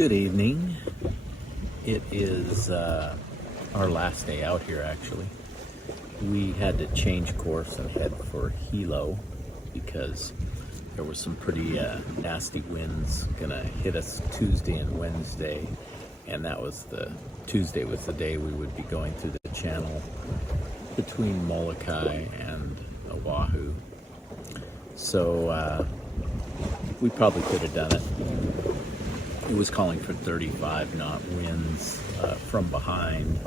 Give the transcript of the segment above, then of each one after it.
Good evening. It is our last day out here, actually. We had to change course and head for Hilo because there was some pretty nasty winds gonna hit us Tuesday and Wednesday, and Tuesday was the day we would be going through the channel between Molokai and Oahu. So we probably could have done it. It was calling for 35 knot winds from behind,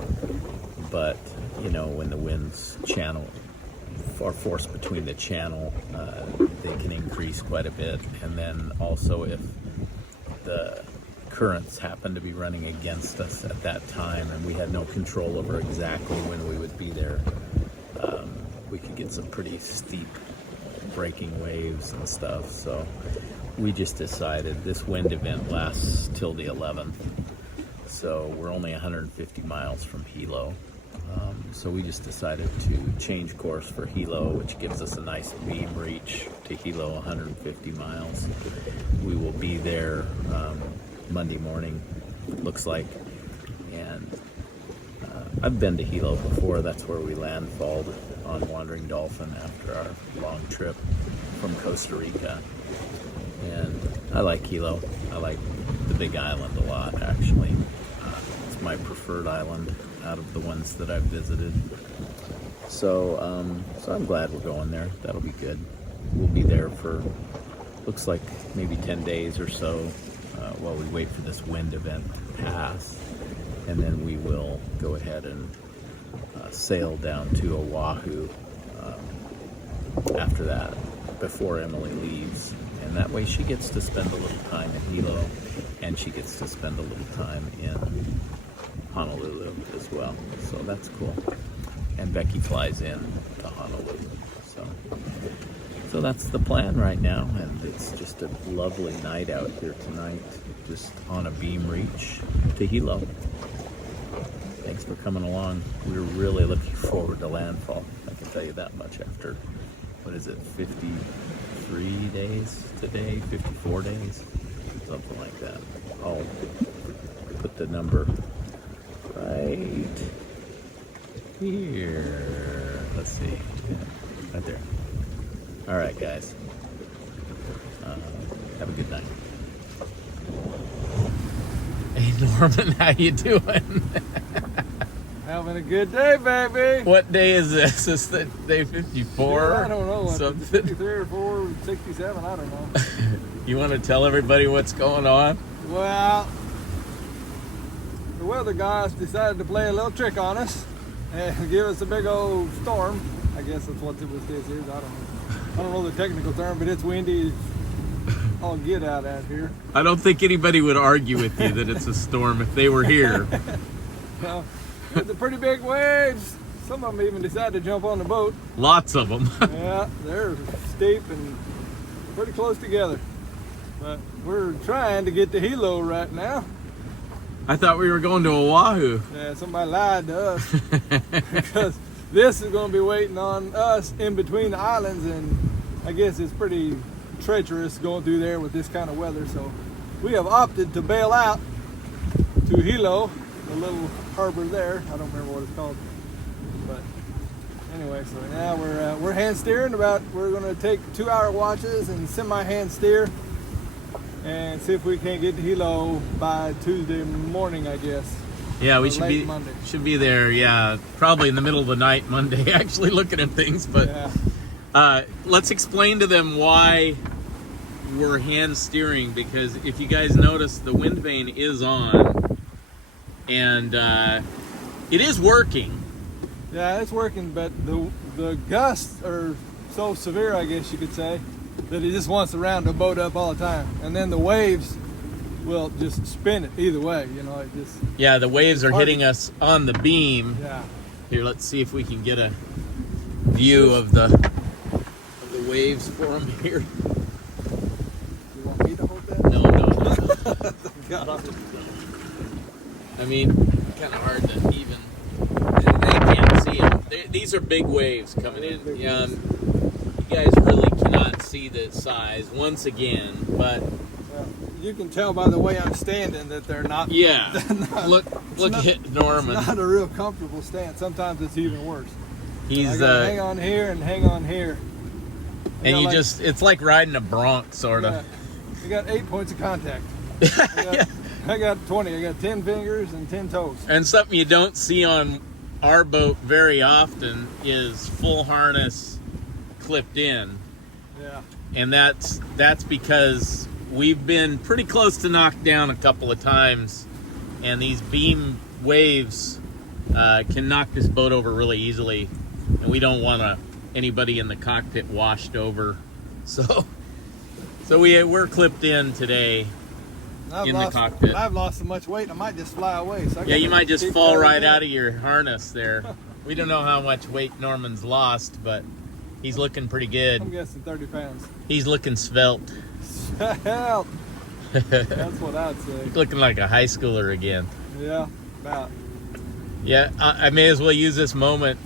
but you know, when the winds are forced between the channel, they can increase quite a bit. And then also if the currents happen to be running against us at that time and we had no control over exactly when we would be there, we could get some pretty steep breaking waves and stuff. So we just decided this wind event lasts till the 11th. So we're only 150 miles from Hilo. So we just decided to change course for Hilo, which gives us a nice beam reach to Hilo, 150 miles. We will be there Monday morning, it looks like. And I've been to Hilo before. That's where we landfalled on Wandering Dolphin after our long trip from Costa Rica. And I like Hilo. I like the Big Island a lot, actually. It's my preferred island out of the ones that I've visited. So I'm glad we're going there. That'll be good. We'll be there for, looks like maybe 10 days or so while we wait for this wind event to pass. And then we will go ahead and sail down to Oahu after that, before Emily leaves. And that way she gets to spend a little time in Hilo, and she gets to spend a little time in Honolulu as well. So that's cool. And Becky flies in to Honolulu. So that's the plan right now, and it's just a lovely night out here tonight, just on a beam reach to Hilo. Thanks for coming along. We're really looking forward to landfall. I can tell you that much after, 53 days today, 54 days, something like that. I'll put the number right here. Let's see, right there. All right, guys. Have a good night. Hey, Norman, how you doing? Having a good day, baby. What day is this? Is the day 54? Yeah, I don't know. Something. 53 or 4, 67, I don't know. You want to tell everybody what's going on? Well, the weather guys decided to play a little trick on us and give us a big old storm. I guess that's what this is. I don't know the technical term, but it's windy. I'll get out here. I don't think anybody would argue with you that it's a storm if they were here. Well, it's a pretty big waves. Some of them even decided to jump on the boat. Lots of them. Yeah, they're steep and pretty close together. But we're trying to get to Hilo right now. I thought we were going to Oahu. Yeah, somebody lied to us. Because this is going to be waiting on us in between the islands, and I guess it's pretty treacherous going through there with this kind of weather. So we have opted to bail out to Hilo, the little harbor there. I don't remember what it's called, but anyway, so now we're hand steering. We're going to take 2-hour watches and semi-hand steer and see if we can't get to Hilo by Tuesday morning, I guess. Yeah, we should be there. Yeah, probably in the middle of the night Monday. Actually, looking at things, but yeah. Let's explain to them why we're hand steering, because if you guys notice, the wind vane is on, and it is working. Yeah, it's working, but the gusts are so severe, I guess you could say, that it just wants to round the boat up all the time, and then the waves will just spin it either way. You know, it just. Yeah, the waves are hitting us on the beam. Yeah. Here, let's see if we can get a view of the waves for them here. You want me to hold that? No. God. I mean, kind of hard to even. They can't see them. These are big waves coming in. Yeah, you guys really cannot see the size once again, but Well, You can tell by the way I'm standing that they're not. Yeah. They're not, Look at Norman. It's not a real comfortable stance. Sometimes it's even worse. He's I gotta hang on here and hang on here. and you just, it's like riding a bronc, sort of. You got 8 points of contact. I got 20. I got 10 fingers and 10 toes. And something you don't see on our boat very often is full harness clipped in. Yeah. And that's because we've been pretty close to knocked down a couple of times, and these beam waves can knock this boat over really easily, and we don't want anybody in the cockpit washed over. So we're clipped in today in the cockpit. I've lost so much weight, I might just fly away. So Yeah, you might just fall right out of your harness there. We don't know how much weight Norman's lost, but he's looking pretty good. I'm guessing 30 pounds. He's looking svelte. Help! That's what I'd say. Looking like a high schooler again. Yeah, about. Yeah, I may as well use this moment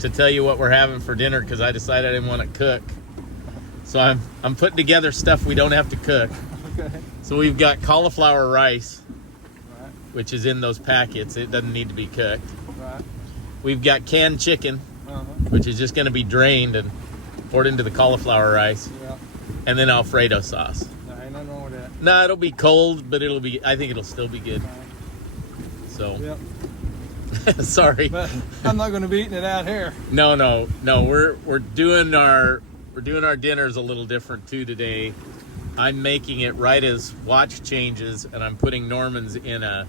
to tell you what we're having for dinner, because I decided I didn't want to cook. So I'm putting together stuff we don't have to cook. Okay. So we've got cauliflower rice, Right. which is in those packets. It doesn't need to be cooked. Right. We've got canned chicken, Uh-huh. which is just going to be drained and poured into the cauliflower rice, Yeah. and then Alfredo sauce. There ain't nothing wrong with that. No, it'll be cold, but I think it'll still be good. Right. So, Yep. sorry. But I'm not going to be eating it out here. No. We're doing our dinners a little different too today. I'm making it right as watch changes, and I'm putting Norman's in a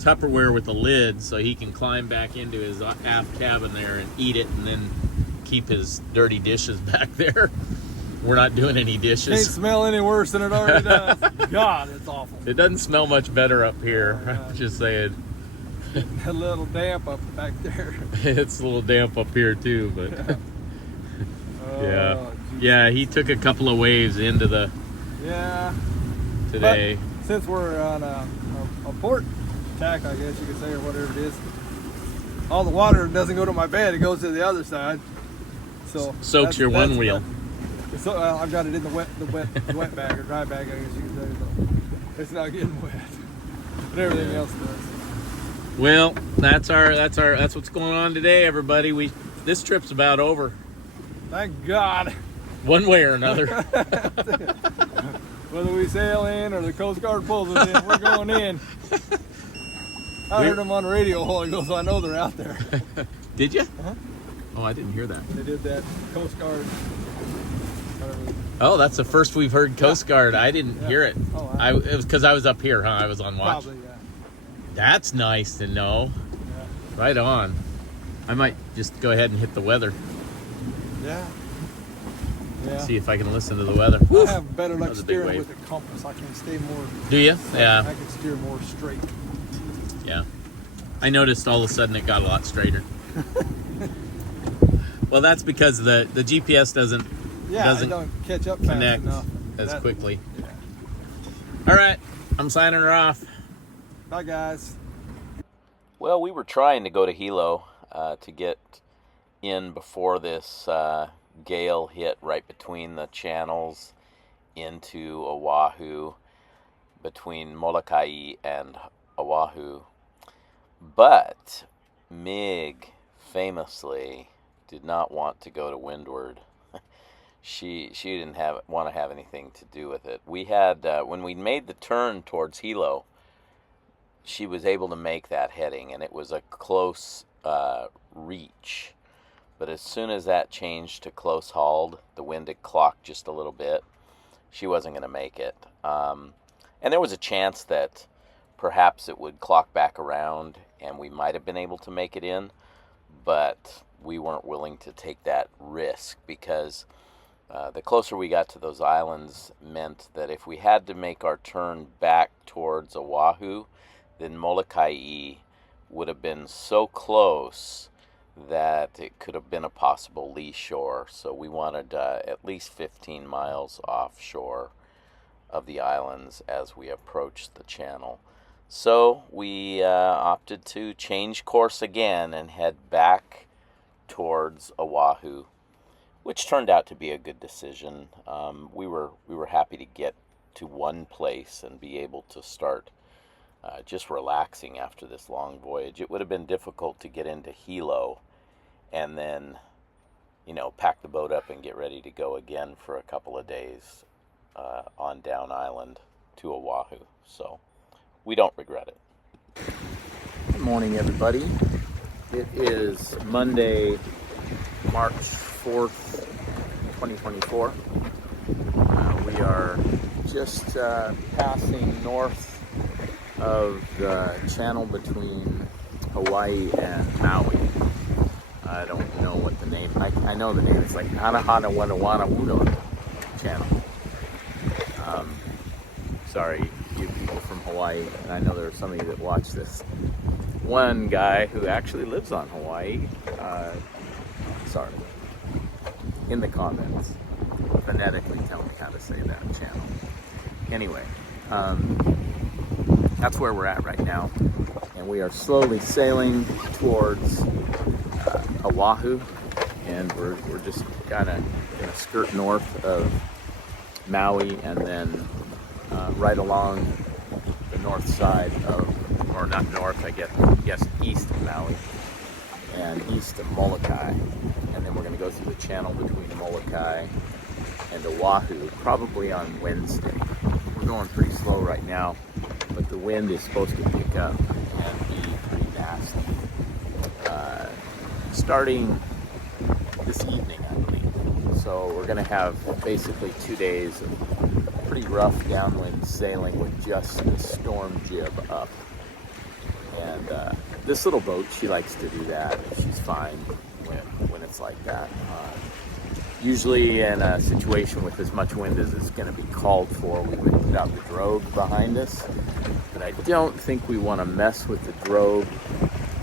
Tupperware with a lid so he can climb back into his aft cabin there and eat it, and then keep his dirty dishes back there. We're not doing any Can't dishes. smell any worse than it already does. God, it's awful. It doesn't smell much better up here. Oh, yeah. I'm just saying. A little damp up back there. It's a little damp up here too, but Oh, geez. yeah, he took a couple of waves into the Yeah. today. But since we're on a port tack, I guess you could say, or whatever it is, all the water doesn't go to my bed; it goes to the other side. So Soaks your one wheel. So I've got it in the wet bag or dry bag, I guess you could say. So it's not getting wet, but everything else does. Well, that's what's going on today, everybody. This trip's about over, Thank God. one way or another. Whether we sail in or the Coast Guard pulls us in, we're going in. I heard them on the radio a while ago, so I know they're out there. Did you? Uh-huh. Oh, I didn't hear that. They did that Coast Guard. Oh, that's the first we've heard Coast Guard. I didn't hear it. Oh, wow. It was because I was up here, huh? I was on watch. Probably, yeah. That's nice to know. Yeah. Right on. I might just go ahead and hit the weather. Yeah. Yeah. See if I can listen to the weather. I have better luck That was a big steering wave. with a compass. I can stay more. Do you? Yeah. I can steer more straight. Yeah. I noticed all of a sudden it got a lot straighter. Well, that's because the GPS doesn't It don't catch up fast connect enough. as quickly. Yeah. All right. I'm signing her off. Bye, guys. Well, we were trying to go to Hilo to get in before this gale hit right between the channels into Oahu, between Molokai and Oahu. But Mig famously did not want to go to windward. She didn't want to have anything to do with it. We had when we made the turn towards Hilo, she was able to make that heading, and it was a close reach. But as soon as that changed to close hauled, the wind had clocked just a little bit. She wasn't going to make it. And there was a chance that perhaps it would clock back around and we might have been able to make it in, but we weren't willing to take that risk because the closer we got to those islands meant that if we had to make our turn back towards Oahu, then Molokai would have been so close that it could have been a possible lee shore. So we wanted at least 15 miles offshore of the islands as we approached the channel. So we opted to change course again and head back towards Oahu, which turned out to be a good decision. We were happy to get to one place and be able to start just relaxing after this long voyage. It would have been difficult to get into Hilo and then, pack the boat up and get ready to go again for a couple of days on down island to Oahu. So we don't regret it. Good morning, everybody. It is Monday, March 4th, 2024. We are just passing north of the channel between Hawaii and Maui. I don't know what the name, I know the name, it's like Hanahana Wanawana Wuno channel. Sorry, you people from Hawaii, and I know there are some of you that watch this. One guy who actually lives on Hawaii, sorry, in the comments, phonetically tell me how to say that channel. Anyway, that's where we're at right now, and we are slowly sailing towards Oahu, and we're just kind of gonna skirt north of Maui, and then right along the north side of, or not north, I guess east of Maui and east of Molokai, and then we're gonna go through the channel between Molokai and Oahu, probably on Wednesday. We're going pretty slow right now, but the wind is supposed to pick up and be pretty nasty. Starting this evening, I believe. So we're gonna have basically 2 days of pretty rough downwind sailing with just the storm jib up. And this little boat, she likes to do that. She's fine when it's like that. Usually in a situation with as much wind as is going to be called for, we would put out the drogue behind us. But I don't think we want to mess with the drogue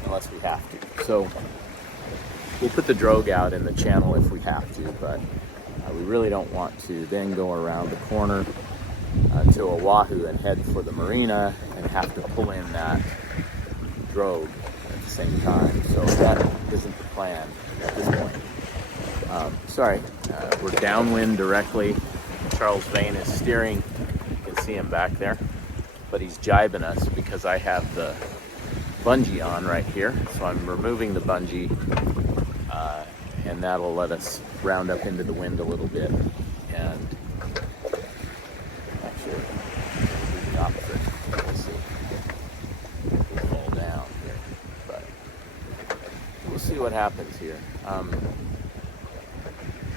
unless we have to. So we'll put the drogue out in the channel if we have to, but we really don't want to then go around the corner to Oahu and head for the marina and have to pull in that drogue at the same time. So that isn't the plan at this point. We're downwind directly. Charles Vane is steering. You can see him back there, but he's jibing us because I have the bungee on right here. So I'm removing the bungee, and that'll let us round up into the wind a little bit. And actually, do the opposite. We'll see. We'll fall down here, but we'll see what happens here.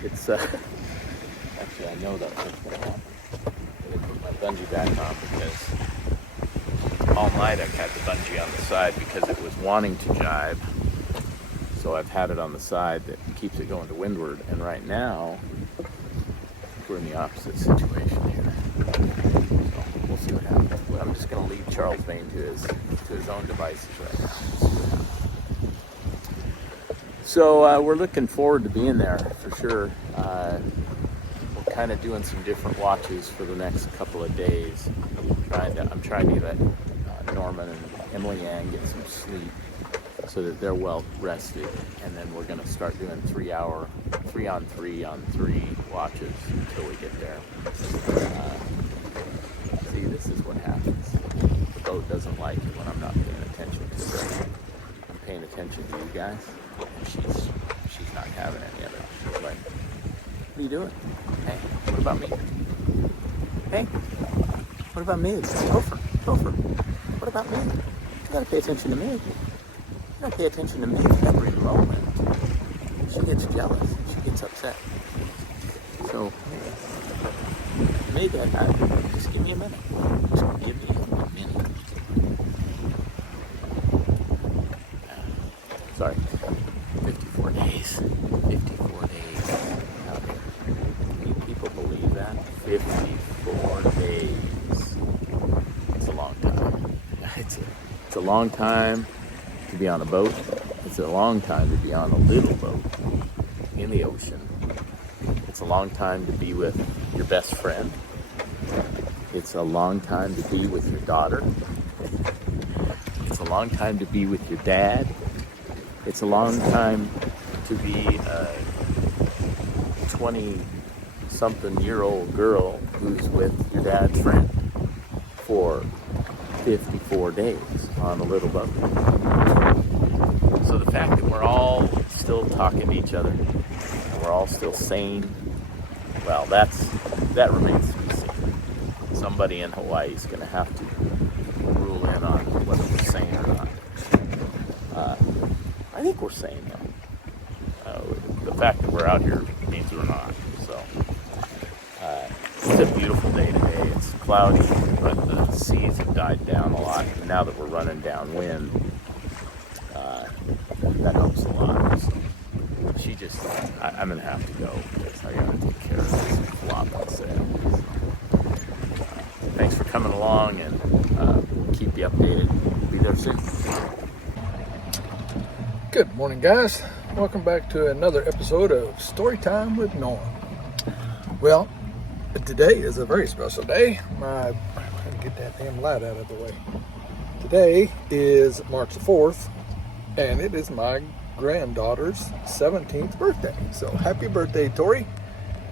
It's actually, I know that's what's going to happen. I'm going to put my bungee back on because all night I've had the bungee on the side because it was wanting to jibe. So I've had it on the side that keeps it going to windward. And right now, we're in the opposite situation here. So we'll see what happens. But I'm just going to leave Charles Vane to his own devices right now. So we're looking forward to being there for sure. We're kind of doing some different watches for the next couple of days. I'm trying to let Norman and Emily Ann get some sleep so that they're well rested, and then we're going to start doing 3 on 3 on 3 watches until we get there. See, this is what happens. The boat doesn't like it when I'm not paying attention to it. I'm paying attention to you guys, and she's not having any of it. She's like, what are you doing? Hey, what about me? Hey, what about me? It's Topher. What about me? You gotta pay attention to me. You don't pay attention to me every moment. She gets jealous. She gets upset. So maybe just give me a minute. Just give me a minute. Sorry. 54 days. 54 days out here. Can you people believe that? 54 days. It's a long time. It's a long time to be on a boat. It's a long time to be on a little boat in the ocean. It's a long time to be with your best friend. It's a long time to be with your daughter. It's a long time to be with your dad. It's a long time to be a 20-something-year-old girl who's with your dad's friend for 54 days on a little boat. So the fact that we're all still talking to each other, and we're all still sane, well, that remains to be seen. Somebody in Hawaii is going to have to rule in on whether we're sane or not. I think we're sane, though. The fact that we're out here means we're not. So it's a beautiful day today. It's cloudy, but the seas have died down a lot. And now that we're running downwind, that helps a lot. So I'm going to have to go because I got to take care of this flopping sail. So, thanks for coming along, and keep you updated. Be there soon. Good morning, guys. Welcome back to another episode of Storytime with Norm. Well, today is a very special day. I had to get that damn light out of the way. Today is March the 4th, and it is my granddaughter's 17th birthday. So happy birthday, Tori.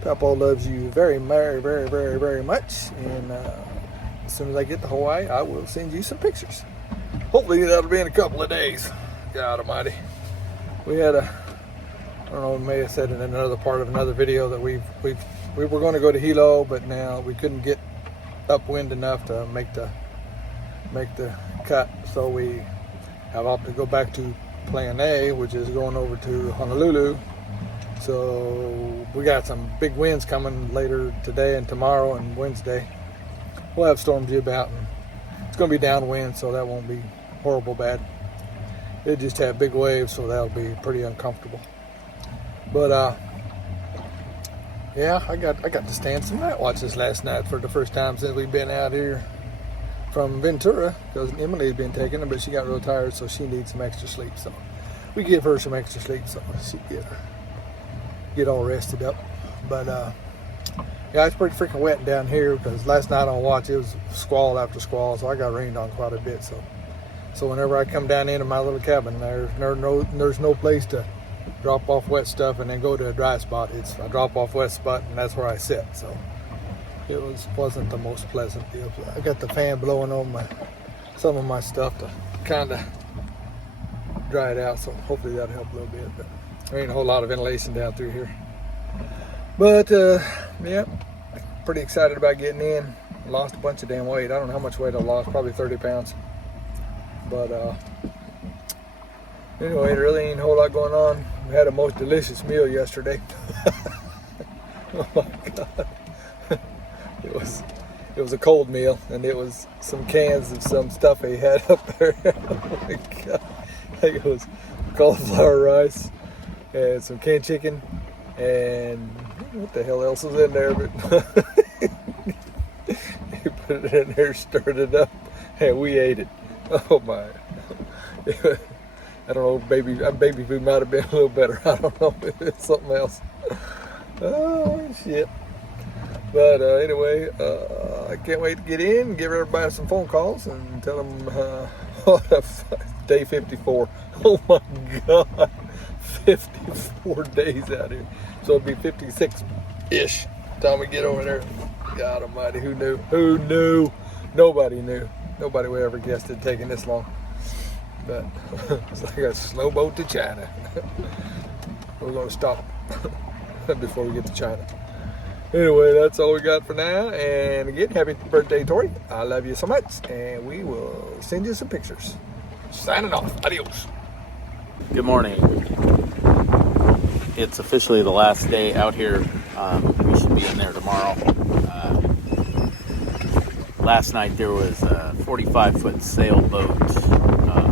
Papa loves you very, very, very, very, very much. And as soon as I get to Hawaii, I will send you some pictures. Hopefully that'll be in a couple of days. God almighty. We had I don't know, we may have said in another part of another video that we were going to go to Hilo, but now we couldn't get upwind enough to make the cut. So we have opted to go back to plan A, which is going over to Honolulu. So we got some big winds coming later today and tomorrow and Wednesday. We'll have storms due about, and it's going to be downwind, so that won't be horrible bad. It just had big waves, so that'll be pretty uncomfortable. But yeah, I got to stand some night watches last night for the first time since we've been out here from Ventura, because Emily's been taking them, but she got real tired, so she needs some extra sleep. So we give her some extra sleep so she get all rested up. But yeah, it's pretty freaking wet down here because last night on watch it was squall after squall, so I got rained on quite a bit. So whenever I come down into my little cabin, there's no place to drop off wet stuff and then go to a dry spot. I drop off wet spot and that's where I sit. So it wasn't the most pleasant deal. I got the fan blowing on some of my stuff to kind of dry it out. So hopefully that'll help a little bit. But there ain't a whole lot of ventilation down through here. But yeah, pretty excited about getting in. Lost a bunch of damn weight. I don't know how much weight I lost. Probably 30 pounds. But anyway, there really ain't a whole lot going on. We had a most delicious meal yesterday. Oh my God. It was a cold meal, and it was some cans of some stuff he had up there. Oh my God. I think it was cauliflower rice and some canned chicken and what the hell else was in there, but he put it in there, stirred it up, and we ate it. Oh my. I don't know, baby food might have been a little better. I don't know if it's something else. Oh shit. But anyway, I can't wait to get in and give everybody some phone calls and tell them day 54. Oh my God. 54 days out here. So it'll be 56-ish time we get over there. God almighty, who knew? Who knew? Nobody knew. Nobody would ever guessed it taking this long. But it's like a slow boat to China. We're going to stop before we get to China. Anyway, that's all we got for now. And again, happy birthday, Tori. I love you so much. And we will send you some pictures. Signing off. Adios. Good morning. It's officially the last day out here. We should be in there tomorrow. Last night there was a 45-foot sailboat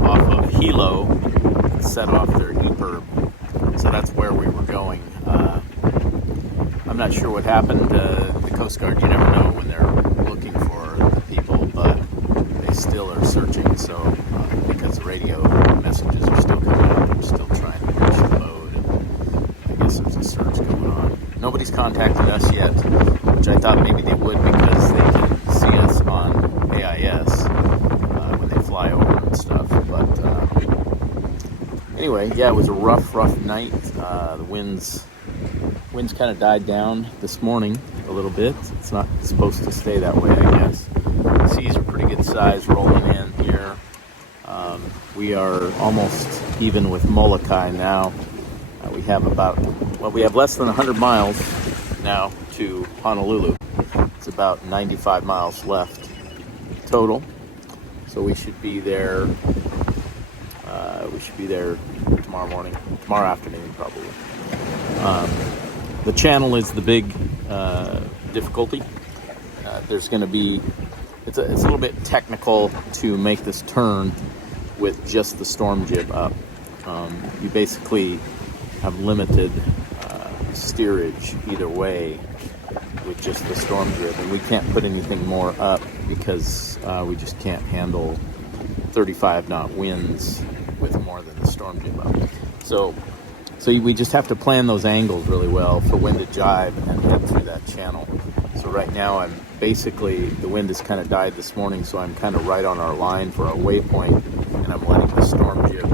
off of Hilo that set off their EPIRB. So that's where we were going. I'm not sure what happened. The Coast Guard, you never know when they're looking for the people, but they still are searching. So because the radio messages are still coming out, they're still trying to reach the boat. And I guess there's a search going on. Nobody's contacted us yet, which I thought maybe they would because they can see us on AIS when they fly over and stuff. But anyway, yeah, it was a rough night. The winds kind of died down this morning a little bit. It's not supposed to stay that way, I guess. The seas are pretty good size rolling in here. We are almost even with Molokai now. We have less than 100 miles now to Honolulu. It's about 95 miles left total. So we should be there. Tomorrow afternoon, probably. The channel is the big difficulty. There's going to be. It's a little bit technical to make this turn with just the storm jib up. You basically have limited steerage either way with just the storm jib, and we can't put anything more up because we just can't handle 35 knot winds with more than the storm jib up. So we just have to plan those angles really well for when to jibe and head through that channel. So right now the wind has kind of died this morning, so I'm kind of right on our line for our waypoint, and I'm letting the storm jib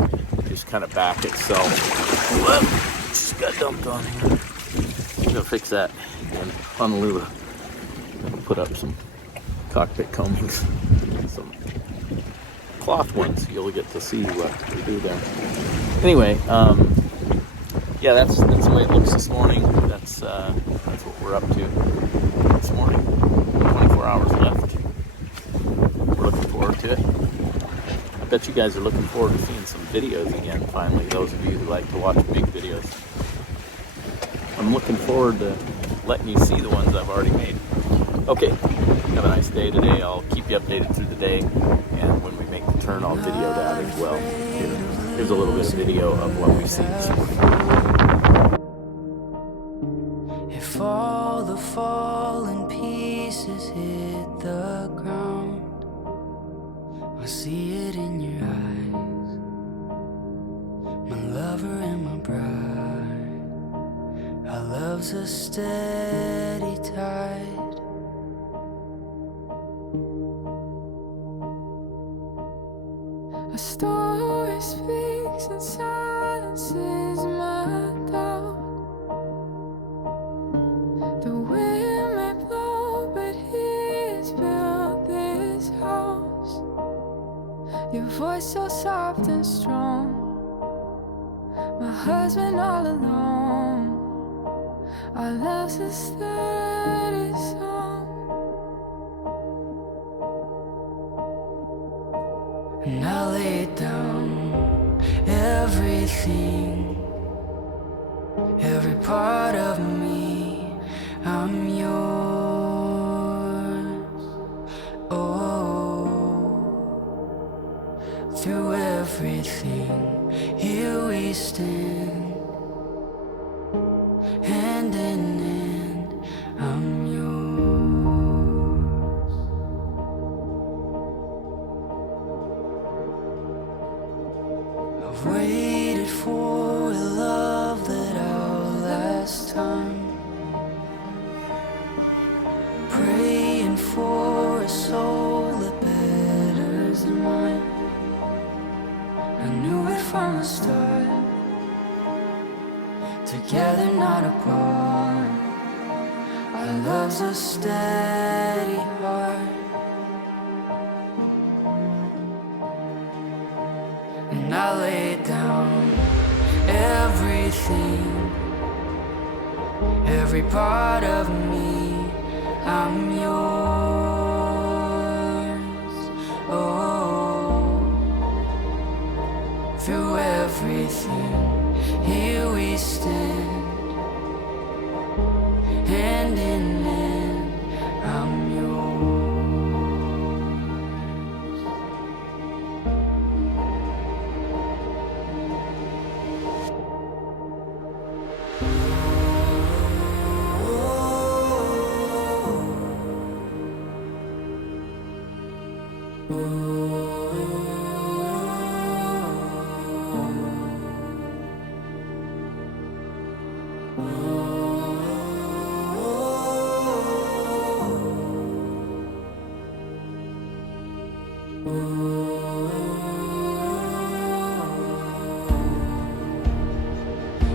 just kind of back itself. Whoop! Just got dumped on here. I'm gonna fix that in Honolulu. I'm gonna put up some cockpit combs, some cloth ones. You'll get to see what we do there. Anyway, yeah, that's the way it looks this morning. That's what we're up to this morning. 24 hours left. We're looking forward to it. I bet you guys are looking forward to seeing some videos again, finally, those of you who like to watch big videos. I'm looking forward to letting you see the ones I've already made. Okay, have a nice day today. I'll keep you updated through the day, and when we make the turn, I'll video that as well. Here's a little bit of video of what we've seen this morning. If all the fallen pieces hit the ground, I see it in your eyes, my lover and my bride. Our love's a steady tide. A story speaks and silences my doubt. The wind may blow, but he's built this house. Your voice so soft and strong, my husband all alone. Our love's a steady song. And I lay down everything, every part of me, I'm yours. Oh, through everything, here we stand, hand in hand, I'm yours. I've waited for a love that outlast time, praying for a soul that betters than mine. I knew it from the start, together not apart. Our love's a steady heart. And I lay down everything, every part of me, I'm yours. Oh, through everything, here we stand, hand in hand, I'm yours.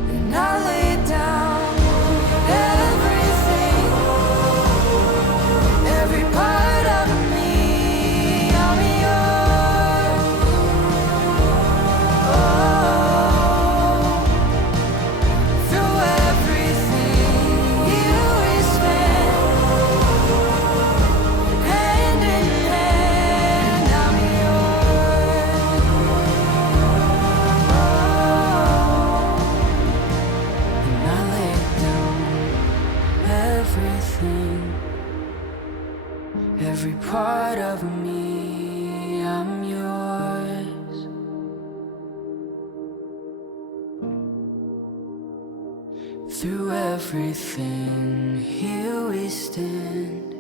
And I lay down everything, Through everything, here we stand.